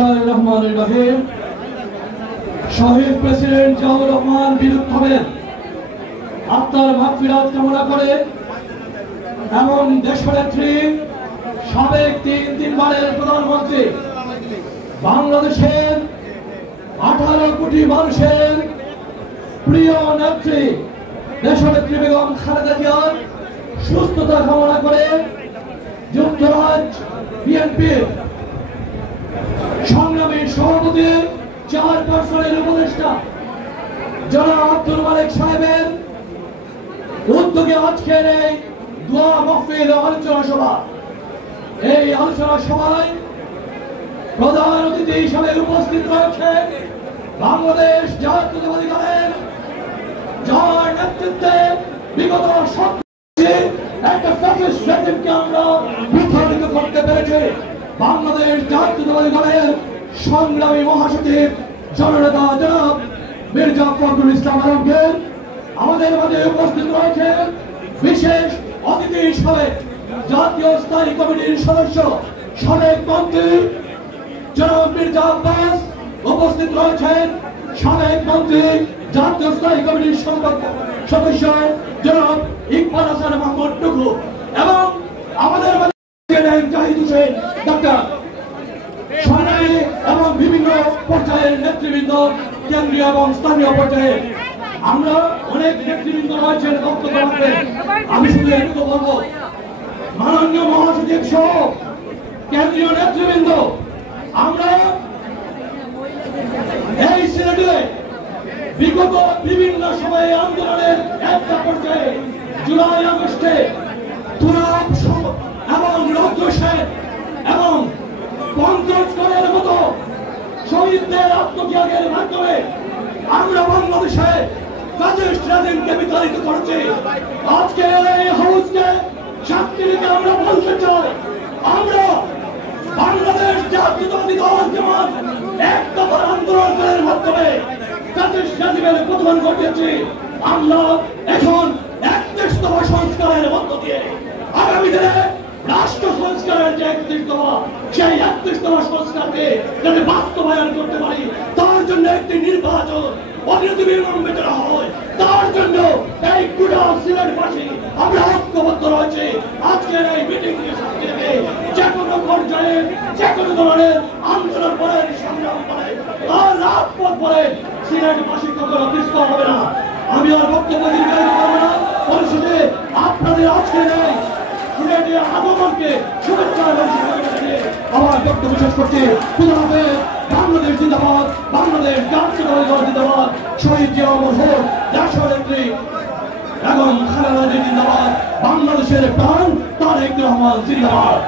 বিসমিল্লাহির রহমানির রহিম। শহীদ প্রেসিডেন্ট জিয়াউর রহমান বিলুপ্ত হবেন, আত্মার মাগফিরাত কামনা করে এবং দেশনেত্রী সাবেক তিনবারের প্রধানমন্ত্রী, বাংলাদেশের 18 কোটি মানুষের প্রিয় নেত্রী দেশনেত্রী বেগম খালেদা জিয়ার সুস্থতা কামনা করে যুক্তরাজ্য বিএনপির সংগ্রামী সভাপতি চেয়ারপারসনের উপদেষ্টা জনাব আব্দুল মালিক সাহেবের উদ্যোগে আজকের এই দোয়া মাহফিল আলোচনা সভা। এই আলোচনা সভায় প্রধান অতিথি হিসেবে উপস্থিত রয়েছে বাংলাদেশ জাতীয়তাবাদী দলের, যার নেতৃত্বে বিগত একটা ফ্যাসিস্ট রেজিমকে আমরা বিতাড়িত করতে পেরেছি, বাংলাদেশ জাতীয়তাবাদী দলের সংগ্রামী মহাসচিব জননেতা জনাব মির্জা ফখরুল ইসলাম আলমগীর। আমাদের মাঝে উপস্থিত রয়েছে বিশেষ অতিথি হিসেবে জাতীয় স্থায়ী কমিটির সদস্য সাবেক মন্ত্রী জনাব মির্জা আব্বাস, উপস্থিত রয়েছেন সাবেক মন্ত্রী জাতীয় স্থায়ী কমিটির সদস্য জনাব ইকবাল হাসান মাহমুদ টুকু এবং আমাদের জাহিদ হোসেন ডাক্তার সরকারি এবং বিভিন্ন পর্যায়ের নেতৃবৃন্দ, কেন্দ্রীয় এবং স্থানীয় পর্যায়ে আমরা অনেক নেতৃবৃন্দ রয়েছেন বক্তব্য রাখবেন। আমি শুধু এটুকু বলবো, মাননীয় মহাসচিব সহ কেন্দ্রীয় নেতৃবৃন্দ, আমরা এই সিলেটে বিগত বিভিন্ন সময়ে আন্দোলনের একটা পর্যায়ে জুলাই আগস্টে তুরাব এবং রৌদ্র সেন এবং পঞ্চগড়ের মতো শহীদদের আত্মত্যাগের মাধ্যমে আমরা বাংলাদেশে ফ্যাসিস্ট রেজিমকে বিতাড়িত করেছি। আজকে এই হাউসকে সাক্ষী রেখে আমরা বলতে চাই, আমরা বাংলাদেশ জাতীয়তাবাদী দল যেমন এক দফার আন্দোলনের মাধ্যমে ফ্যাসিস্ট রেজিমের পতন ঘটিয়েছি, আমরা এখন 31 দফা সংস্কারের মধ্য দিয়ে আগামী দিনে রাষ্ট্র সংস্কারের যে 31 দফা, সেই 31 দফা সংস্কারকে যাতে বাস্তবায়ন করতে পারি, তার জন্য একটি নির্বাচন অনির্বিলম্বে করা হয়, তার জন্য এই গোটা সিলেটবাসী আমরা ঐক্যবদ্ধ রয়েছে। আজকের এই মিটিং থেকে সাক্ষী রেখে যে কোনো পর্যায়ে যে কোনো ধরনের আন্দোলন পরে, সংগ্রাম পরে আর রাজপথ পরে সিলেটবাসী কখনো পিছু হবে না। আমি আর বক্তব্য দীর্ঘায়িত করবো না, পরিশেষে আপনাদের আজকের এই সিলেটের আগমনকে শুভেচ্ছা এবং শুভেচ্ছা দিয়ে আমার বক্তব্য শেষ করছি। বাংলাদেশ জিন্দাবাদ, বাংলাদেশ জাতীয়তাবাদী দল জিন্দাবাদ, শহীদ জিয়া অমর হোক, দেশনেত্রী বেগম খালেদা জিয়া জিন্দাবাদ, বাংলাদেশের প্রাণ তারেক রহমান জিন্দাবাদ।